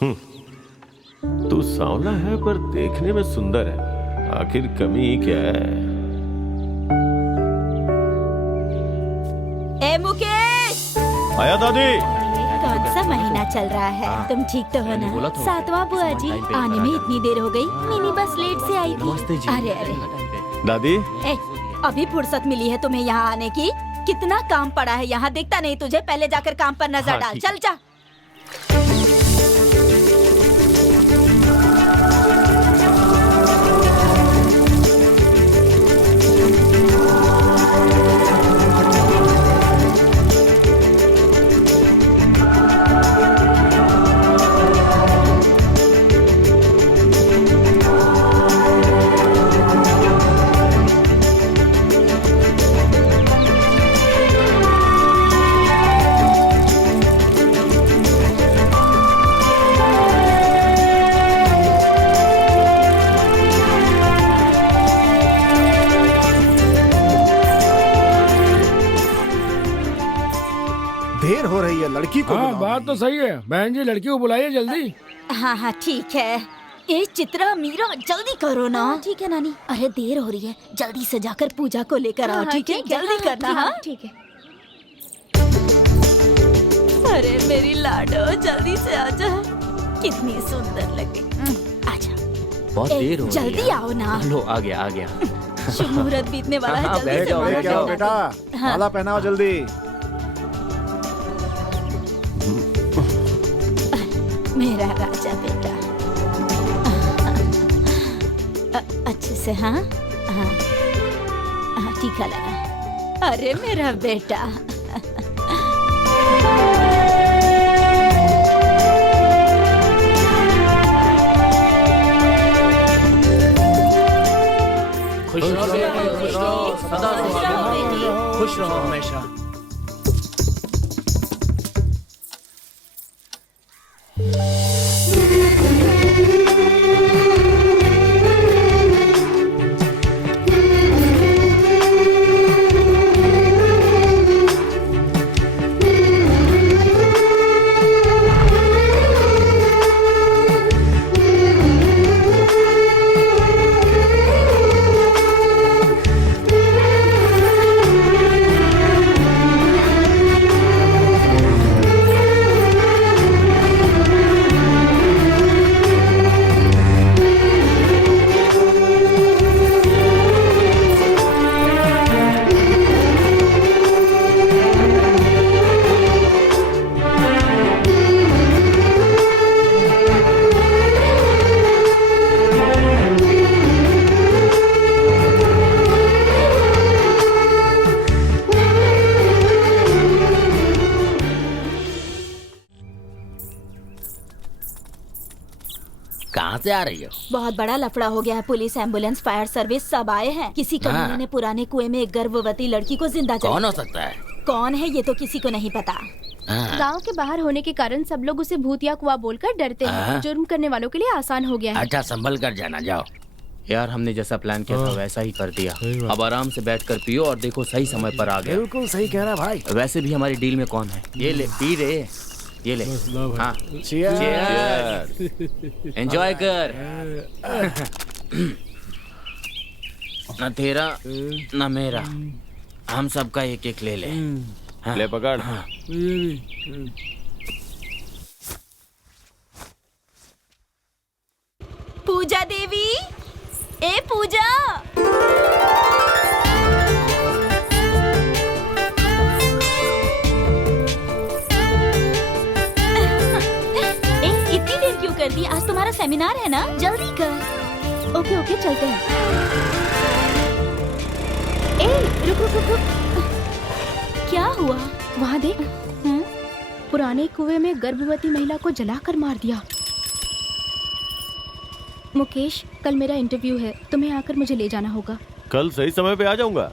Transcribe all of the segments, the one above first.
तू सांवला है पर देखने में सुंदर है, आखिर कमी क्या है? ए मुकेश, आया दादी। कौन सा महीना चल रहा है? तुम ठीक तो हो ना? सातवां बुआ जी, आने में इतनी देर हो गई। मिनी बस लेट से आई थी। अरे अरे दादी, ए, अभी फुर्सत मिली है तुम्हें यहाँ आने की? कितना काम पड़ा है यहाँ, दिखता नहीं तुझे? पहले जाकर काम पर नजर डाल। चल जा। देर हो रही है, लड़की को बुलाओ। बात तो सही है बहन जी, लड़की को बुलाइए जल्दी। हाँ हाँ ठीक है। ए चित्रा, मीरा, जल्दी करो ना। ठीक है नानी। अरे देर हो रही है, जल्दी से जाकर पूजा को लेकर आओ। ठीक है, जल्दी करना। हाँ ठीक है। अरे मेरी लाडो, जल्दी से आजा। कितनी सुंदर लगे। आजा। बहुत देर हो रही है। जल्दी आओ ना। लो आ गया। शुभ मुहूर्त बीतने वाला है। जल्दी से माला क्या पहना बेटा, दो। हाँ। माला पहनाओ जल्दी। मेरा राजा बेटा। अच्छे से। हाँ हाँ हाँ, टीका लगा। अरे मेरा बेटा। खुश रहो, सदा खुश रहो हमेशा। कहाँ से आ रही हो? बहुत बड़ा लफड़ा हो गया है। पुलिस, एम्बुलेंस, फायर सर्विस सब आए हैं। किसी कमीने ने पुराने कुएं में एक गर्भवती लड़की को जिंदा जला। कौन हो सकता है? कौन है ये तो किसी को नहीं पता। गांव के बाहर होने के कारण सब लोग उसे भूत या कुआं बोलकर डरते हैं। जुर्म करने वालों के लिए आसान हो गया है। अच्छा, संभल कर जाना। जाओ यार, हमने जैसा प्लान किया था वैसा ही कर दिया। अब आराम से बैठकर पियो और देखो सही समय पर आ गया। बिल्कुल सही कह रहा भाई। वैसे भी हमारी डील में कौन है? ये ले, पी रे, ये ले। हाँ, एंजॉय कर। न तेरा न मेरा, हम सबका एक एक ले ले। हाँ, ले पकड़। हाँ। पूजा देवी, ए पूजा। इतनी देर क्यों कर दी? आज तुम्हारा सेमिनार है ना, जल्दी कर। ओके ओके, चलते हैं। ए रुक रुक रुक रुक। क्या हुआ? वहाँ देख। पुराने कुएं में गर्भवती महिला को जलाकर मार दिया। मुकेश, कल मेरा इंटरव्यू है, तुम्हें आकर मुझे ले जाना होगा। कल सही समय पे आ जाऊंगा।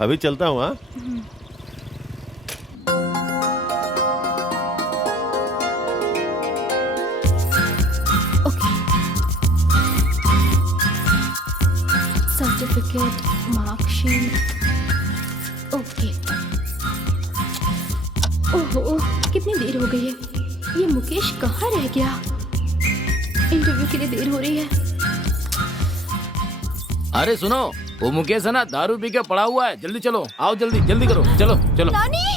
अभी चलता हूँ। हाँ, सर्टिफिकेट, मार्कशीट। ओके। ओहो, कितनी देर हो गई है। ये मुकेश कहाँ रह गया? इंटरव्यू के लिए देर हो रही है। अरे सुनो, वो मुकेश है ना, दारू पी के पड़ा हुआ है। जल्दी चलो, आओ जल्दी जल्दी करो, चलो चलो। नानी,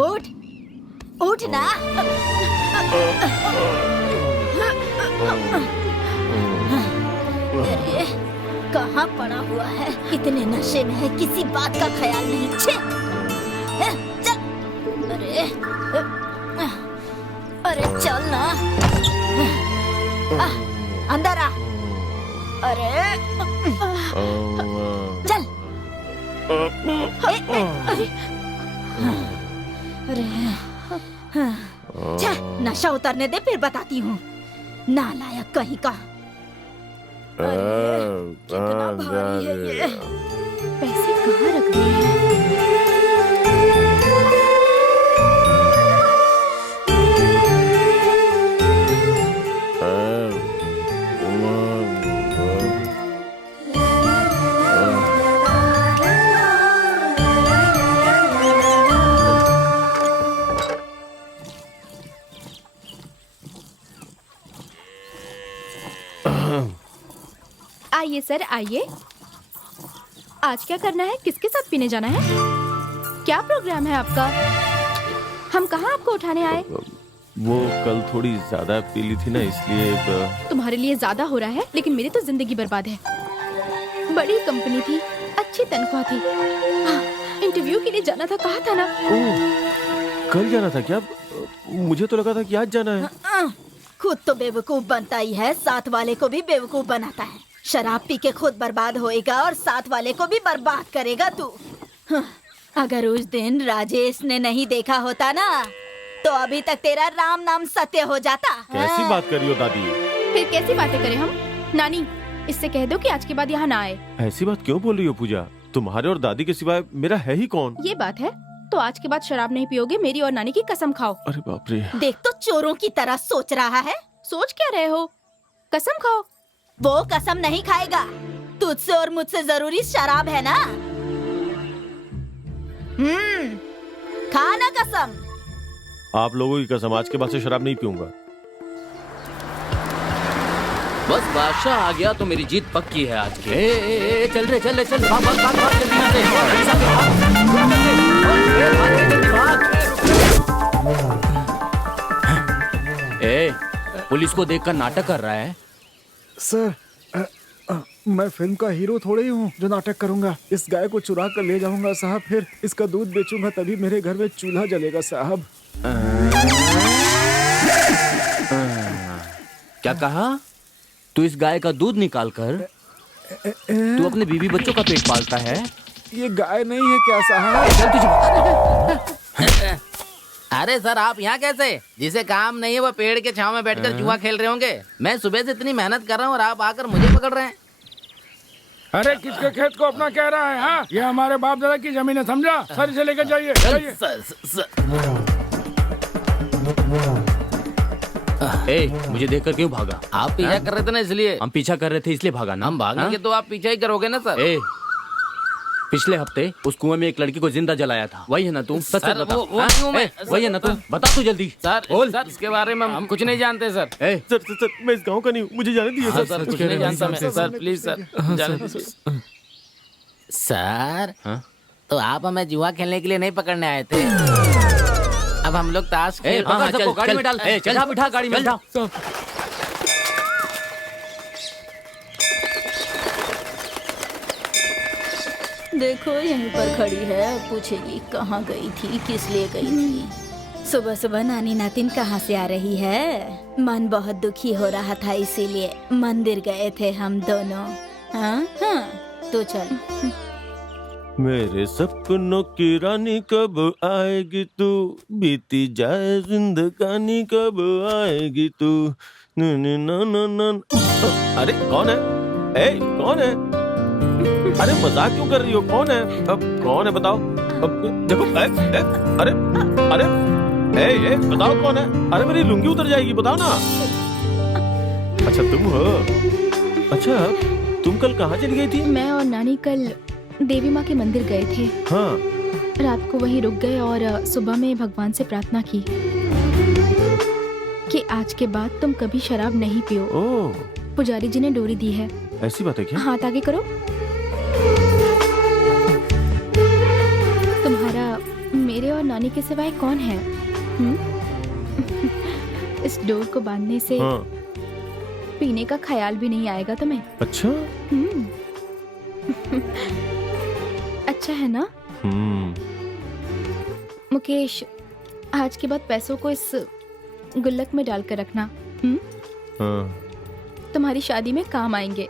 उठ उठ ना। अरे कहाँ पड़ा हुआ है? इतने नशे में है, किसी बात का ख्याल नहीं। छे चल। अरे चल ना। अंदर आ। अरे चल। अरे नशा उतरने दे, फिर बताती हूँ। नालायक कहीं का। अरे कितना भारी है ये। पैसे कहाँ रख दिए हैं? आइए सर, आइए। आज क्या करना है? किसके साथ पीने जाना है? क्या प्रोग्राम है आपका? हम कहाँ आपको उठाने आए? वो कल थोड़ी ज्यादा पी ली थी ना, इसलिए तुम्हारे लिए ज्यादा हो रहा है, लेकिन मेरी तो जिंदगी बर्बाद है। बड़ी कंपनी थी, अच्छी तनख्वाह थी। इंटरव्यू के लिए जाना था, कहा था ना। कल जाना था क्या? मुझे तो लगा था कि आज जाना है। खुद तो बेवकूफ बनता ही है, साथ वाले को भी बेवकूफ बनाता है। शराब पी के खुद बर्बाद होएगा और साथ वाले को भी बर्बाद करेगा तू। अगर उस दिन राजेश ने नहीं देखा होता ना, तो अभी तक तेरा राम नाम सत्य हो जाता। कैसी बात कर रही हो दादी? फिर कैसी बातें करें हम? नानी, इससे कह दो कि आज के बाद यहाँ ना आए। ऐसी बात क्यों बोल रही हो पूजा? तुम्हारे और दादी के सिवाय मेरा है ही कौन? ये बात है तो आज के बाद शराब नहीं पियोगे, मेरी और नानी की कसम खाओ। अरे बाप रे। देख तो चोरों की तरह सोच रहा है। सोच क्या रहे हो? कसम खाओ। वो कसम नहीं खाएगा। तुझसे और मुझसे जरूरी शराब है ना। खा ना कसम। आप लोगों की कसम, आज के बाद से शराब नहीं पीऊंगा। बस बादशाह आ गया तो मेरी जीत पक्की है आज की। ए, चल रे चल रे चल, भाग भाग भाग भाग जल्दी यहाँ से। ए, पुलिस को देखकर नाटक कर रहा है। सर, मैं फिल्म का हीरो थोड़े ही हूँ जो नाटक करूंगा। इस गाय को चुरा कर ले जाऊंगा साहब, फिर इसका दूध बेचूंगा, तभी मेरे घर में चूल्हा जलेगा साहब। क्या कहा? तू इस गाय का दूध निकाल कर तू अपने बीवी बच्चों का पेट पालता है? ये गाय नहीं है क्या साहब? चल तुझे बता। अरे सर, आप यहाँ कैसे? जिसे काम नहीं है वो पेड़ के छांव में बैठकर जुआ खेल रहे होंगे। मैं सुबह से इतनी मेहनत कर रहा हूँ और आप आकर मुझे पकड़ रहे हैं। अरे किसके खेत को अपना कह रहा है? हाँ, ये हमारे बाप दादा की जमीन है, समझा? सर इसे लेकर जाइए, जाइए। ए, मुझे देखकर क्यों भागा? आप पीछा कर रहे थे ना, इसलिए। हम पीछा कर रहे थे इसलिए भागा ना। हम भागेंगे तो आप पीछा ही करोगे ना सर। ए, पिछले हफ्ते उस कुएं में एक लड़की को जिंदा जलाया था, वही है ना तू? सच सच बता। वो क्यों मैं? वही है ना तू? बता तू जल्दी। सर, सर इसके बारे में हम कुछ नहीं जानते सर। सर मैं इस गांव का नहीं हूँ, मुझे जाने दीजिए सर। सर कुछ नहीं जानता मैं। सर प्लीज सर, जाने दीजिए। सर, तो आप हमें जुआ खेलने के लिए नहीं पकड़ने आए थे? अब हम लोग ताश खेल। पकड़ सबको, गाड़ी में डाल। चल बिठा, गाड़ी में बिठा। देखो यहीं पर खड़ी है, पूछेगी कहाँ गई थी, किस लिए गई थी। सुबह सुबह नानी नातिन कहाँ से आ रही है। मन बहुत दुखी हो रहा था, इसीलिए मंदिर गए थे हम दोनों। हाँ हाँ, तो चल। मेरे सपनों की रानी कब आएगी तू, बीती जाए जिंदगानी कब आएगी तू। अरे कौन है? ए, कौन है? अरे मजाक क्यों कर रही हो? कौन है? अब कौन है बताओ? अब देखो, अरे अरे ए, बताओ कौन है? अरे मेरी लुंगी उतर जाएगी, बताओ ना। अच्छा तुम हो? अच्छा तुम कल कहाँ चली गई थी? मैं और नानी कल देवी माँ के मंदिर गए थे। हाँ। रात को वहीं रुक गए और सुबह में भगवान से प्रार्थना की कि आज के बाद तुम कभी शराब नहीं पियो। ओह, पुजारी जी ने डोरी दी है। ऐसी बात है क्या? हाथ आगे करो। तुम्हारा मेरे और नानी के सिवाय कौन है? इस डोर को बांधने से हाँ। पीने का ख्याल भी नहीं आएगा तुम्हें। अच्छा। अच्छा है ना? मुकेश, आज के बाद पैसों को इस गुल्लक में डालकर रखना। हाँ। तुम्हारी शादी में काम आएंगे।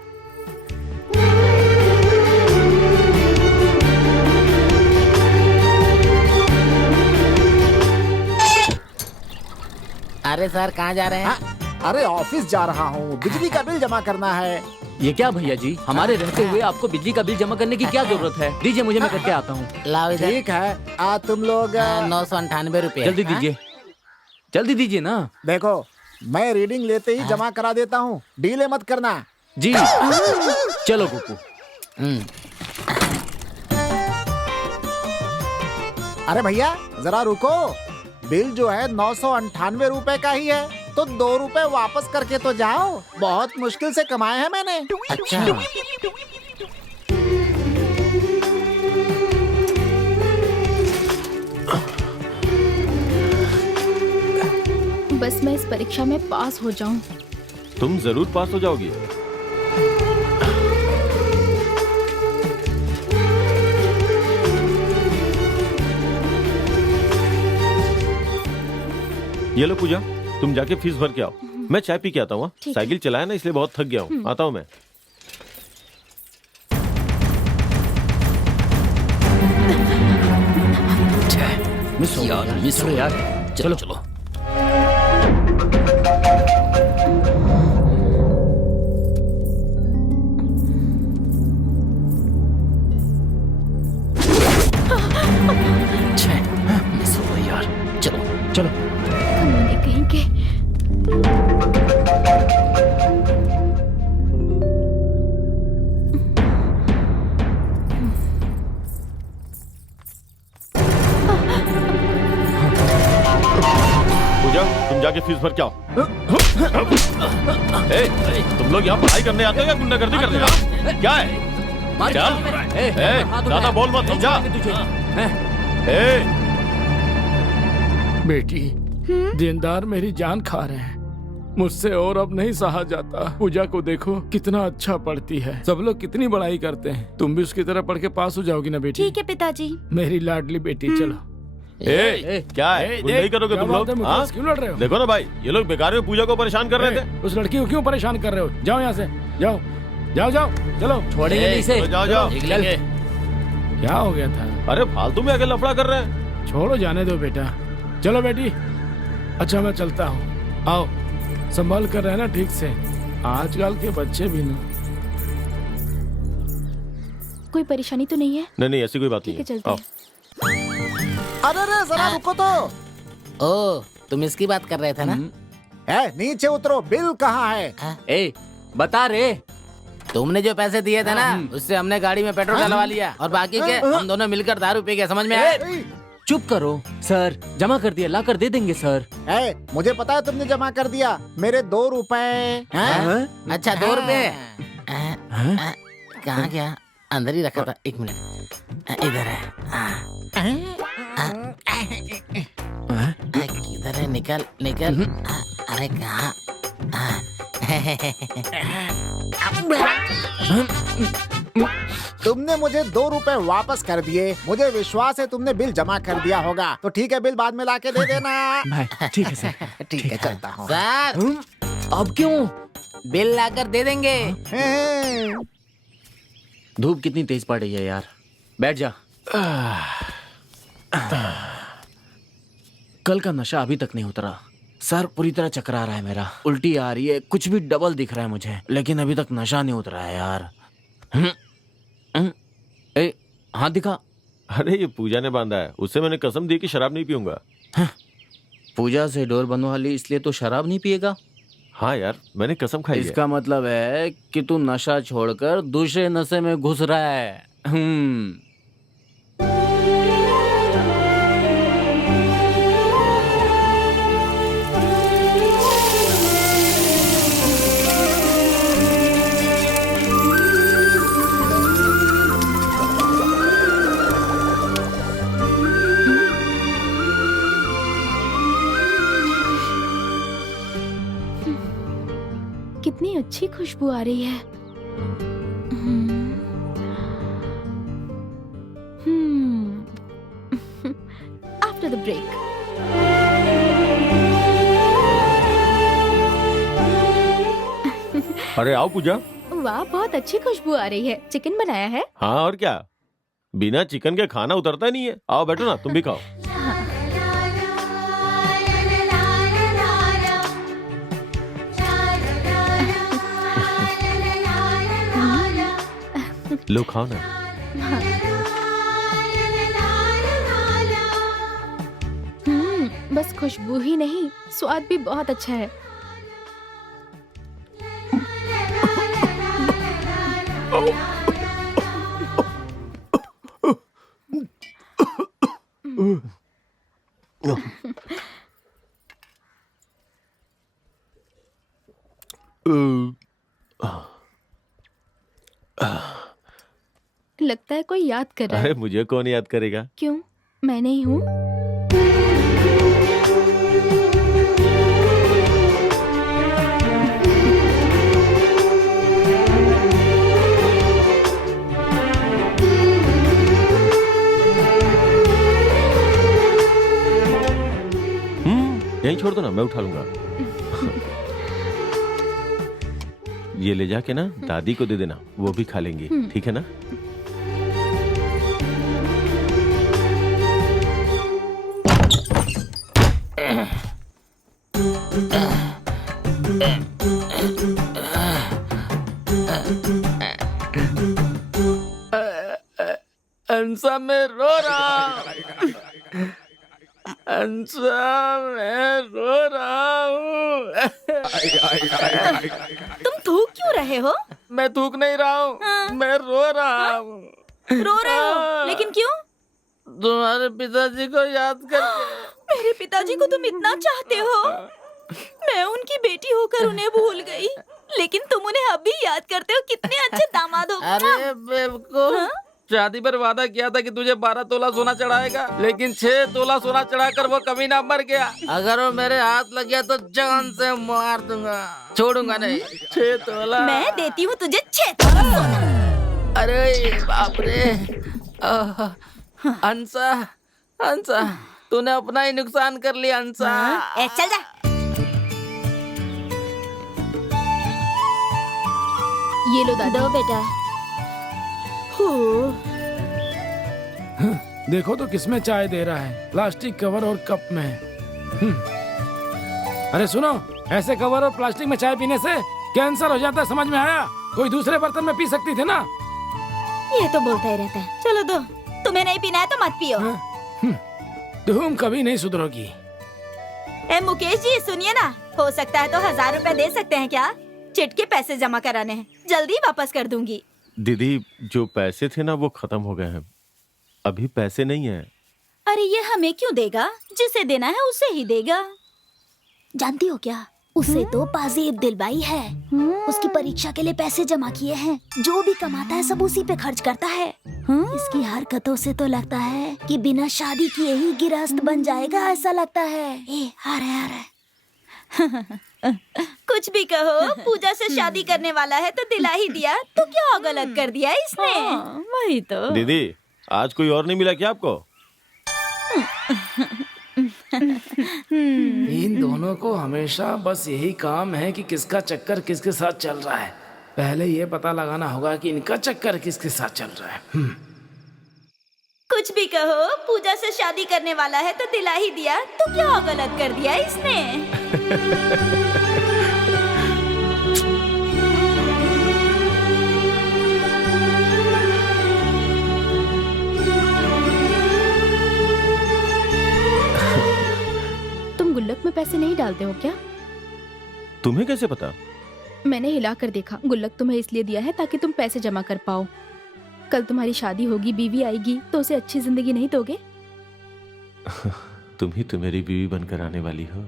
अरे सर कहाँ जा रहे हैं? अरे ऑफिस जा रहा हूँ, बिजली का बिल जमा करना है। ये क्या भैया जी, हमारे रहते हुए आपको बिजली का बिल जमा करने की क्या जरूरत है? दीजिए मुझे, मैं करके आता हूँ। लाओ इधर। ठीक है, तुम लोग 998 रुपए। जल्दी दीजिए, जल्दी दीजिए ना। देखो, मैं रीडिंग लेते ही जमा करा देता हूँ, डीले मत करना। जी। चलो गोपू। अरे भैया जरा रुको, बिल जो है 998 रुपए का ही है, तो 2 रुपए वापस करके तो जाओ। बहुत मुश्किल से कमाए हैं मैंने। अच्छा। बस मैं इस परीक्षा में पास हो जाऊं। तुम जरूर पास हो जाओगी। ये लो पूजा, तुम जाके फीस भर के आओ। मैं चाय पी के आता हूँ। ठीक है। साइकिल चलाया ना, इसलिए बहुत थक गया हूँ। आता हूँ मैं। मिस हो यार, मिस हो यार। चलो चलो। मिस हो गई यार। चलो चलो। कमीने कहीं के। पूजा, तुम जाके फीस भर के आओ। ए, तुम लोग यहाँ पढ़ाई करने आते हो या गुंडागर्दी करने? क्या है? चल, ज्यादा बोल मत, समझा? बेटी, देनदार मेरी जान खा रहे हैं, मुझसे और अब नहीं सहा जाता। पूजा को देखो कितना अच्छा पढ़ती है, सब लोग कितनी बड़ाई करते हैं। तुम भी उसकी तरह पढ़ के पास हो जाओगी ना बेटी? ठीक है पिताजी। मेरी लाडली बेटी। चलो। क्या है? गुंडाई करोगे तुम लोग? हाँ? क्यों लड़ रहे हो? देखो ना भाई, ये लोग बेकार में पूजा को परेशान कर रहे थे। उस लड़की को क्यों परेशान कर रहे हो? जाओ यहाँ से, जाओ जाओ जाओ। चलो, छोड़ेंगे नहीं इसे। जाओ जाओ। क्या हो गया था? अरे फालतू में आगे लफड़ा कर रहे हैं। छोड़ो, जाने दो बेटा। चलो बेटी। अच्छा मैं चलता हूँ, आओ संभाल कर रहना ठीक से। आजकल के बच्चे भी ना। कोई परेशानी तो नहीं है? नहीं, ऐसी कोई बात ठीक नहीं है, है। चलते आओ। हैं। अरे जरा रुको तो। ओ, तुम इसकी बात कर रहे थे ना? नीचे उतरो, बिल कहाँ है? ए, बता रे। तुमने जो पैसे दिए थे ना, उससे हमने गाड़ी में पेट्रोल डलवा लिया और बाकी के हम दोनों मिलकर दारू पी गए। समझ में आया? चुप करो सर, जमा कर दिया, ला कर दे देंगे सर। मुझे पता है तुमने जमा कर दिया मेरे 2 रुपए। अच्छा 2 रुपए कहाँ गया? अंदर ही रखा था। 1 मिनट, इधर है। किधर है? निकल निकल। अरे कहाँ? तुमने मुझे 2 रुपए वापस कर दिए। मुझे विश्वास है तुमने बिल जमा कर दिया होगा। तो ठीक है, बिल बाद में लाके दे देना। ठीक है सर। ठीक है, चलता हूँ। सर, अब क्यों? बिल लाकर दे देंगे। धूप कितनी तेज पड़ रही है यार। बैठ जा। कल का नशा अभी तक नहीं उतरा। सर पूरी तरह चकरा रहा है मेरा, उल्टी आ रही है, कुछ भी डबल दिख रहा है मुझे, लेकिन अभी तक नशा नहीं उतरा है यार। ए, हाथ दिखा। अरे ये पूजा ने बांधा है, उससे मैंने कसम दी कि शराब नहीं पीऊंगा। पूजा से डोर बनवा ली, इसलिए तो शराब नहीं पिएगा। हाँ यार, मैंने कसम खाई है। इसका मतलब है कि तू नशा छोड़कर दूसरे नशे में घुस रहा है। कितनी अच्छी खुशबू आ रही है। After the break. अरे आओ पूजा। वाह, बहुत अच्छी खुशबू आ रही है। चिकन बनाया है? हाँ और क्या, बिना चिकन के खाना उतरता ही नहीं है। आओ बैठो ना, तुम भी खाओ। लो खाओ ना। बस खुशबू ही नहीं, स्वाद भी बहुत अच्छा है। लगता है कोई याद कर रहा है। अरे मुझे कौन याद करेगा? क्यों, मैं नहीं हूँ? यहीं छोड़ दो ना, मैं उठा लूंगा। ये ले जाके ना दादी को दे देना, वो भी खा लेंगी, ठीक है ना? अंसा मैं रो रहा हूँ। अंसा मैं रो रहा हूँ। तुम थूक क्यों रहे हो? मैं थूक नहीं रहा हूँ, मैं रो रहा हूँ। रो रहे हो, लेकिन क्यों? तुम्हारे पिताजी को याद करके। मेरे पिताजी को तुम इतना चाहते हो? मैं उनकी बेटी होकर उन्हें भूल गई, लेकिन तुम उन्हें अब भी याद करते हो। कितने अच्छे दामाद हो। अरे बेवकूफ, शादी पर वादा किया था कि तुझे 12 तोला सोना चढ़ाएगा, लेकिन 6 तोला सोना चढ़ाकर वो कभी ना मर गया। अगर वो मेरे हाथ लग गया तो जान से मार दूंगा, छोड़ूंगा नहीं। 6 तोला मैं देती हूँ तुझे 6 तोला सोना। अरे बाप रे। अंसा, अंसा, तूने अपना ही नुकसान कर लिया अंसा। ए, चल जा। ये लो दादा। दो बेटा। देखो तो किसमें चाय दे रहा है, प्लास्टिक कवर और कप में। अरे सुनो, ऐसे कवर और प्लास्टिक में चाय पीने से कैंसर हो जाता है, समझ में आया? कोई दूसरे बर्तन में पी सकती थी ना। ये तो बोलता ही रहता है। चलो दो, तुम्हें नहीं पीना है तो मत पियो। तुम कभी नहीं सुधरोगी। ए मुकेश जी, सुनिए ना, हो सकता है तो 1000 रुपए दे सकते हैं क्या? चिट के पैसे जमा कराने हैं, जल्दी वापस कर दूंगी। दीदी, जो पैसे थे ना वो खत्म हो गए हैं, अभी पैसे नहीं है। अरे ये हमें क्यों देगा? जिसे देना है उसे ही देगा। जानती हो क्या, उसे तो पाजीब दिलवाई है। उसकी परीक्षा के लिए पैसे जमा किए हैं। जो भी कमाता है सब उसी पे खर्च करता है। इसकी हरकतों से तो लगता है कि बिना शादी किए ही गिरहस्त बन जाएगा, ऐसा लगता है। ए, आ रहा कुछ भी कहो, पूजा से शादी करने वाला है तो दिला ही दिया। तो क्या गलत कर दिया इसने? वही तो। दीदी, आज कोई और नहीं मिला क्या आपको? इन दोनों को हमेशा बस यही काम है कि किसका चक्कर किसके साथ चल रहा है। पहले ये पता लगाना होगा कि इनका चक्कर किसके साथ चल रहा है। कुछ भी कहो, पूजा से शादी करने वाला है तो दिला ही दिया। तो क्या गलत कर दिया इसने? तुम गुल्लक में पैसे नहीं डालते हो क्या? तुम्हें कैसे पता? मैंने हिला कर देखा। गुल्लक तुम्हें इसलिए दिया है ताकि तुम पैसे जमा कर पाओ। कल तुम्हारी शादी होगी, बीवी आएगी, तो उसे अच्छी जिंदगी नहीं दोगे? तुम ही तो मेरी बीवी बनकर आने वाली हो।